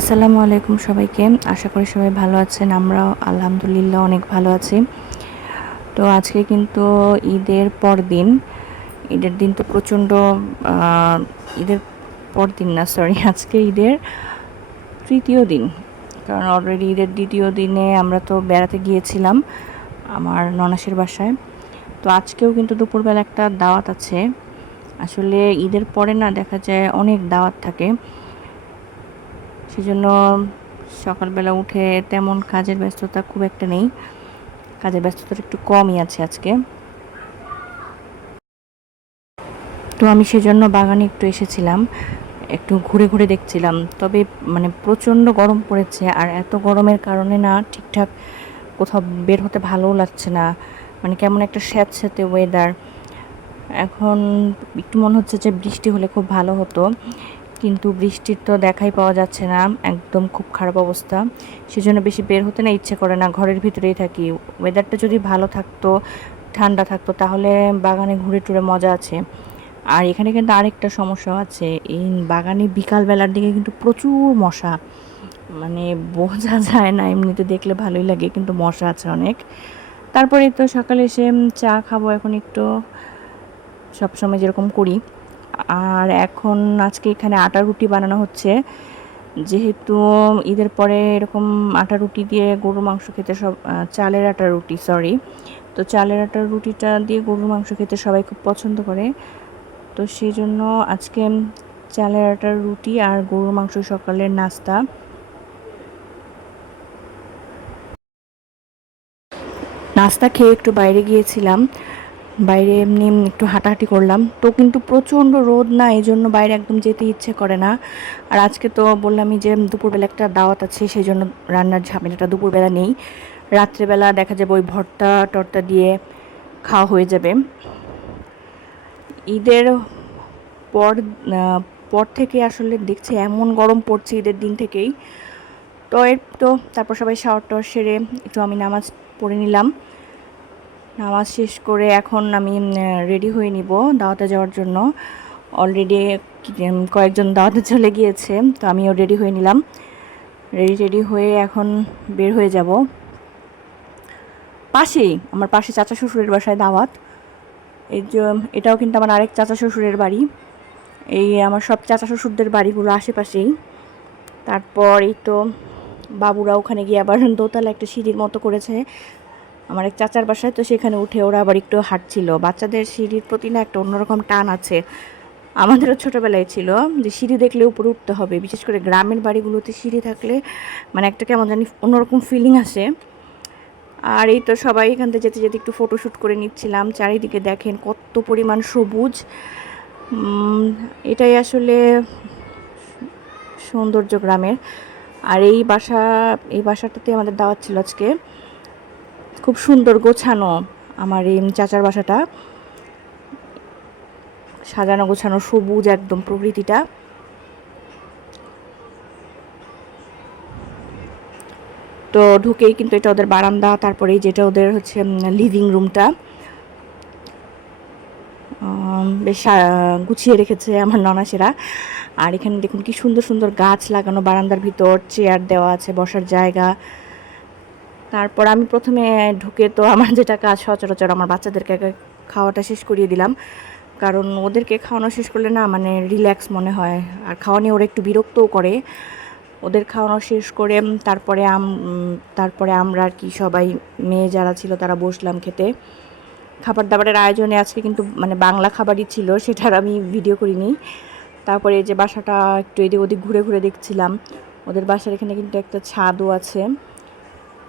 আসসালামু আলাইকুম সবাইকে। আশা করি সবাই ভালো আছেন। আমরাও আলহামদুলিল্লাহ অনেক ভালো আছি। তো আজকে কিন্তু ঈদের পরদিন। ঈদের দিন তো প্রচণ্ড আ ঈদের পরদিন না সরি আজকে ঈদের ৩য় দিন। কারণ অলরেডি ঈদের ২য় দিনে আমরা তো বেড়াতে গিয়েছিলাম আমার ননাসের বাসায়। তো আজকেও কিন্তু দুপুরবেলা একটা দাওয়াত আছে। আসলে ঈদের পরে না দেখা যায় অনেক দাওয়াত থাকে। সেজন্য সকালবেলা উঠে তেমন কাজের ব্যস্ততা খুব একটা নেই। কাজের ব্যস্ততাটা একটু কমই আছে আজকে। তো আমি সেজন্য বাগানে একটু এসেছিলাম। একটু ঘুরে, ঘুরে দেখছিলাম। তবে মানে প্রচণ্ড গরম পড়েছে। আর এত গরমের কারণে না ঠিকঠাক কোথাও বের হতে ভালোও লাগছে না। মানে কেমন একটা স্যাঁতসেঁতে ওয়েদার। এখন একটু মনে হচ্ছে যে বৃষ্টি হলে খুব ভালো হতো। কিন্তু বৃষ্টির তো দেখাই পাওয়া যাচ্ছে না। একদম খুব খারাপ অবস্থা। সেজন্য বেশি বের হতে না ইচ্ছে করে না। ঘরের ভিতরেই থাকি। ওয়েদারটা যদি ভালো থাকতো, ঠান্ডা থাকতো তাহলে বাগানে ঘুরে টুরে মজা আছে। আর এখানে কিন্তু আরেকটা সমস্যাও আছে। এই বাগানে বিকাল বেলার দিকে কিন্তু প্রচুর মশা। মানে বোঝা যায় না, এমনিতে দেখলে ভালোই লাগে কিন্তু মশা আছে অনেক। তারপরে তো সকালে এসে চা খাবো এখন একটু, সবসময় যেরকম করি। আর এখন আজকে এখানে আটার রুটি বানানো হচ্ছে। যেহেতু ঈদের পরে এরকম আটা রুটি দিয়ে গরুর মাংস খেতে চালের আটার রুটি সরি। তো চালের আটার রুটিটা দিয়ে গরুর মাংস খেতে সবাই খুব পছন্দ করে। তো সেজন্য আজকে চালের আটার রুটি আর গরুর মাংস সকালের নাস্তা। নাস্তা খেয়ে একটু বাইরে গিয়েছিলাম। বাইরে এমনি একটু হাঁটাহাঁটি করলাম। তো কিন্তু প্রচণ্ড রোদ না, এজন্য বাইরে একদম যেতে ইচ্ছে করে না। আর আজকে তো বললামই যে দুপুরবেলা একটা দাওয়াত আছে, সেজন্য রান্নার ঝামেলাটা দুপুরবেলা নেই। রাত্রেবেলা দেখা যাবে ওই ভর্তা-টর্তা দিয়ে খাওয়া হয়ে যাবে। ঈদের পর পর থেকে আসলে দেখছি এমন গরম পড়ছে ঈদের দিন থেকেই। তো তারপর সবাই শাওয়ার-টাওয়ার সেরে একটু আমি নামাজ পড়ে নিলাম। নামাজ শেষ করে এখন আমি রেডি হয়ে নিব দাওয়াতে যাওয়ার জন্য। অলরেডি কয়েকজন দাওয়াতে চলে গিয়েছে, তো আমিও রেডি হয়ে নিলাম। রেডি হয়ে এখন বের হয়ে যাব। পাশেই আমার পাশে চাচা শ্বশুরের বাসায় দাওয়াত। এই যে এটাও কিন্তু আমার আরেক চাচা শ্বশুরের বাড়ি। এই আমার সব চাচা শ্বশুরদের বাড়িগুলো আশেপাশেই। তারপর এই তো বাবুরা ওখানে গিয়ে আবার দোতলা একটা সিঁড়ির মতো করেছে আমার এক চাচার বাসায়, তো সেখানে উঠে ওরা আবার একটু হাঁটছিল। বাচ্চাদের সিঁড়ির প্রতি না একটা অন্যরকম টান আছে। আমাদেরও ছোটোবেলায় ছিল যে সিঁড়ি দেখলে উপরে উঠতে হবে, বিশেষ করে গ্রামের বাড়িগুলোতে সিঁড়ি থাকলে মানে একটা কেমন জানি অন্যরকম ফিলিং আসে। আর এই তো সবাই এখান থেকে যেতে যেতে একটু ফটোশ্যুট করে নিচ্ছিলাম। চারিদিকে দেখেন কত পরিমাণ সবুজ। এটাই আসলে সৌন্দর্য গ্রামের। আর এই বাসাটাতে আমাদের দাওয়াত ছিল আজকে। খুব সুন্দর গোছানো আমার এই চাচার বাসাটা, সাজানো গোছানো সবুজ একদম প্রকৃতিটা। তো ঢুকেই কিন্তু এটা ওদের বারান্দা, তারপরে যেটা ওদের হচ্ছে লিভিং রুমটা। বেশ গুছিয়ে রেখেছে আমার ননাসেরা। আর এখানে দেখুন কি সুন্দর সুন্দর গাছ লাগানো, বারান্দার ভিতর চেয়ার দেওয়া আছে, বসার জায়গা। তারপর আমি প্রথমে ঢুকে তো আমার যেটা কাজ সচরাচর আমার বাচ্চাদেরকে খাওয়াটা শেষ করিয়ে দিলাম। কারণ ওদেরকে খাওয়ানো শেষ করলে না মানে রিল্যাক্স মনে হয়। আর খাওয়া নিয়ে ওরা একটু বিরক্তও করে। ওদের খাওয়ানো শেষ করে তারপরে আমরা আর কি সবাই মেয়ে যারা ছিল তারা বসলাম খেতে। খাবার দাবারের আয়োজনে আজকে কিন্তু মানে বাংলা খাবারই ছিল, সেটার আমি ভিডিও করিনি। তারপরে এই যে বাসাটা একটু এদিক ওদিক ঘুরে ঘুরে দেখছিলাম। ওদের বাসার এখানে কিন্তু একটা ছাদও আছে,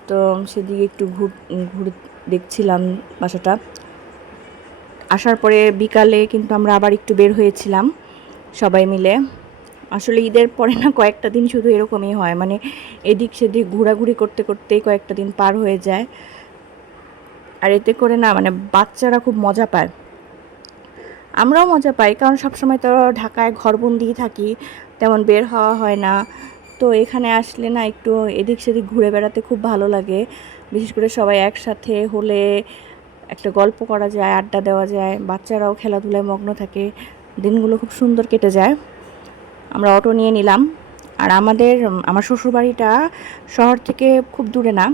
তো সেদিকে একটু ঘুরে দেখছিলাম বাসাটা। আসার পরে বিকালে কিন্তু আমরা আবার একটু বের হয়েছিলাম সবাই মিলে। আসলে ঈদের পরে না কয়েকটা দিন শুধু এরকমই হয়, মানে এদিক সেদিক ঘোরাঘুরি করতে করতেই কয়েকটা দিন পার হয়ে যায়। আর এতে করে না মানে বাচ্চারা খুব মজা পায়, আমরাও মজা পাই, কারণ সবসময় তো ঢাকায় ঘরবন্দিই থাকি, তেমন বের হওয়া হয় না। তো এখানে আসলে না একটু এদিক সেদিক ঘুরে বেড়াতে খুব ভালো লাগে। বিশেষ করে সবাই একসাথে হলে একটা গল্প করা যায়, আড্ডা দেওয়া যায়, বাচ্চারাও খেলাধুলায় মগ্ন থাকে, দিনগুলো খুব সুন্দর কেটে যায়। আমরা অটো নিয়ে নিলাম আর আমার শ্বশুরবাড়িটা শহর থেকে খুব দূরে না,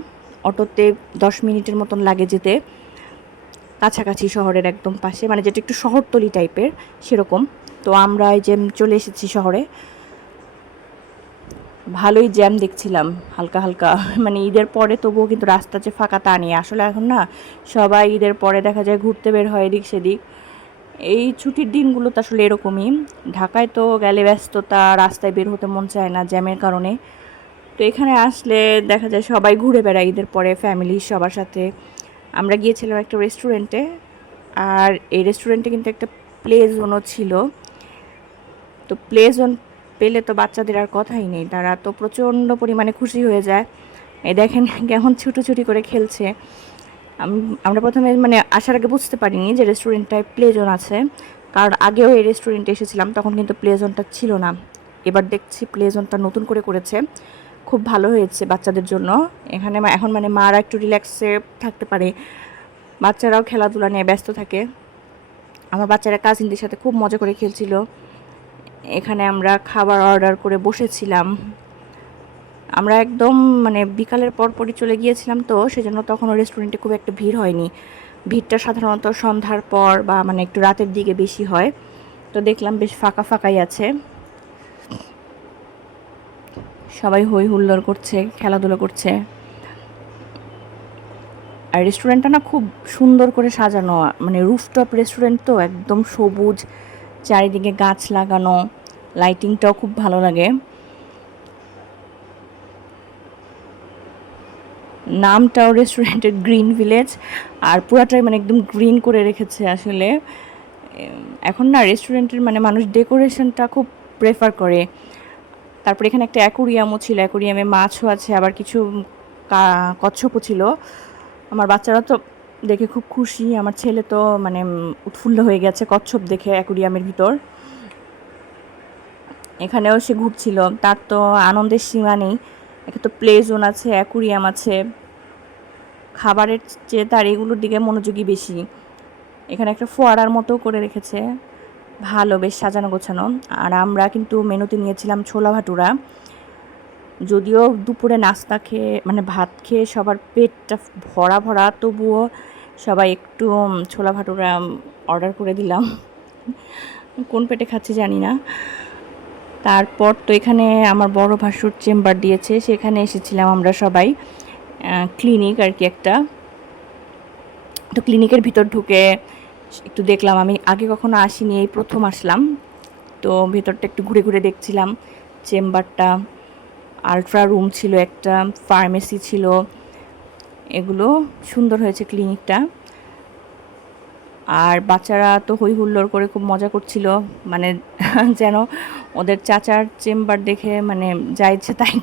অটোতে 10 মিনিটের মতন লাগে যেতে, কাছাকাছি শহরের একদম পাশে, মানে যেটা একটু শহরতলি টাইপের সেরকম। তো আমরা এই যে চলে এসেছি শহরে। ভালোই জ্যাম দেখছিলাম, হালকা হালকা মানে ঈদের পরে তবুও কিন্তু রাস্তা যে ফাঁকা তা নেই আসলে। এখন না সবাই ঈদের পরে দেখা যায় ঘুরতে বের হয় এদিক সেদিক। এই ছুটির দিনগুলো তো আসলে এরকমই। ঢাকায় তো গেলে ব্যস্ততা, রাস্তায় বের হতে মন চায় না জ্যামের কারণে। তো এখানে আসলে দেখা যায় সবাই ঘুরে বেড়ায় ঈদের পরে ফ্যামিলি সবার সাথে। আমরা গিয়েছিলাম একটা রেস্টুরেন্টে, আর এই রেস্টুরেন্টে কিন্তু একটা প্লে জোনও ছিল। তো প্লে জোন পেলে তো বাচ্চাদের আর কথাই নেই, তারা তো প্রচণ্ড পরিমাণে খুশি হয়ে যায়। এই দেখেন কেমন ছুটোছুটি করে খেলছে। আমরা প্রথমে মানে আসার আগে বুঝতে পারিনি যে রেস্টুরেন্টটায় প্লে জোন আছে, কারণ আগেও এই রেস্টুরেন্টে এসেছিলাম তখন কিন্তু প্লে জোনটা ছিল না। এবার দেখছি প্লে জোনটা নতুন করে করেছে, খুব ভালো হয়েছে বাচ্চাদের জন্য। এখানে এখন মানে মারা একটু রিল্যাক্সে থাকতে পারে, বাচ্চারাও খেলাধুলা নিয়ে ব্যস্ত থাকে। আমার বাচ্চারা কাজিনদের সাথে খুব মজা করে খেলছিল। এখানে আমরা খাবার অর্ডার করে বসেছিলাম। আমরা একদম মানে বিকালের পরপরই চলে গিয়েছিলাম, তো সেজন্য তখনও রেস্টুরেন্টে খুব একটা ভিড় হয়নি। ভিড়টা সাধারণত সন্ধ্যার পর বা মানে একটু রাতের দিকে বেশি হয়। তো দেখলাম বেশ ফাঁকা ফাঁকাই আছে, সবাই হই হুল্লোড় করছে, খেলাধুলা করছে। আর রেস্টুরেন্টটা না খুব সুন্দর করে সাজানো, মানে রুফটপ রেস্টুরেন্ট, তো একদম সবুজ, চারিদিকে গাছ লাগানো, লাইটিংটাও খুব ভালো লাগে। নামটাও রেস্টুরেন্টের গ্রিন ভিলেজ, আর পুরাটাই মানে একদম গ্রিন করে রেখেছে আসলে। এখন না রেস্টুরেন্টের মানে মানুষ ডেকোরেশনটা খুব প্রেফার করে। তারপর এখানে একটা অ্যাকোরিয়ামও ছিল, অ্যাকোরিয়ামে মাছও আছে, আবার কিছু কচ্ছপও ছিল। আমার বাচ্চারা তো দেখে খুব খুশি, আমার ছেলে তো মানে উৎফুল্ল হয়ে গেছে কচ্ছপ দেখে অ্যাকোরিয়ামের ভিতর। এখানেও সে ঘুরছিল, তার তো আনন্দের সীমা নেই। একে তো প্লে জোন আছে, অ্যাকোরিয়াম আছে, খাবারের চেয়ে তার এগুলোর দিকে মনোযোগী বেশি। এখানে একটা ফোয়ারার মতো করে রেখেছে, ভালো বেশ সাজানো গোছানো। আর আমরা কিন্তু মেনুতে নিয়েছিলাম ছোলা ভাটুরা। যদিও দুপুরে নাস্তা খেয়ে মানে ভাত খেয়ে সবার পেটটা ভরা ভরা, তবুও সবাই একটু ছোলা ভাটুরা অর্ডার করে দিলাম। কোন পেটে খাচ্ছি জানি না। তারপর তো এখানে আমার বড় ভাসুর চেম্বার দিয়েছে, সেখানে এসেছিলাম আমরা সবাই। ক্লিনিক আর কি একটা। তো ক্লিনিকের ভিতর ঢুকে একটু দেখলাম, আমি আগে কখনো আসিনি, এই প্রথম আসলাম। তো ভেতরটা একটু ঘুরে ঘুরে দেখছিলাম চেম্বারটা। আলট্রা রুম ছিল একটা, ফার্মেসি ছিল, এগুলো সুন্দর হয়েছে ক্লিনিকটা। আর বাচ্চারা তো হই হুল্লোড় করে খুব মজা করছিল, মানে যেন ওদের চাচার চেম্বার দেখে মানে যা ইচ্ছে তাই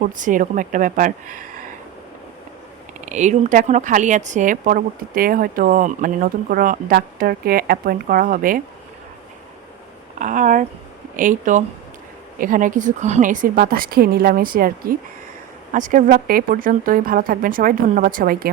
করছে এরকম একটা ব্যাপার। এই রুমটা এখনও খালি আছে, পরবর্তীতে হয়তো মানে নতুন করে ডাক্তারকে অ্যাপয়েন্ট করা হবে। আর এই তো এখানে কিছুক্ষণ এসির বাতাস খেয়ে নিলাম এসে আর কি। আজকের ব্লগটা এই পর্যন্তই, ভালো থাকবেন সবাই, ধন্যবাদ সবাইকে।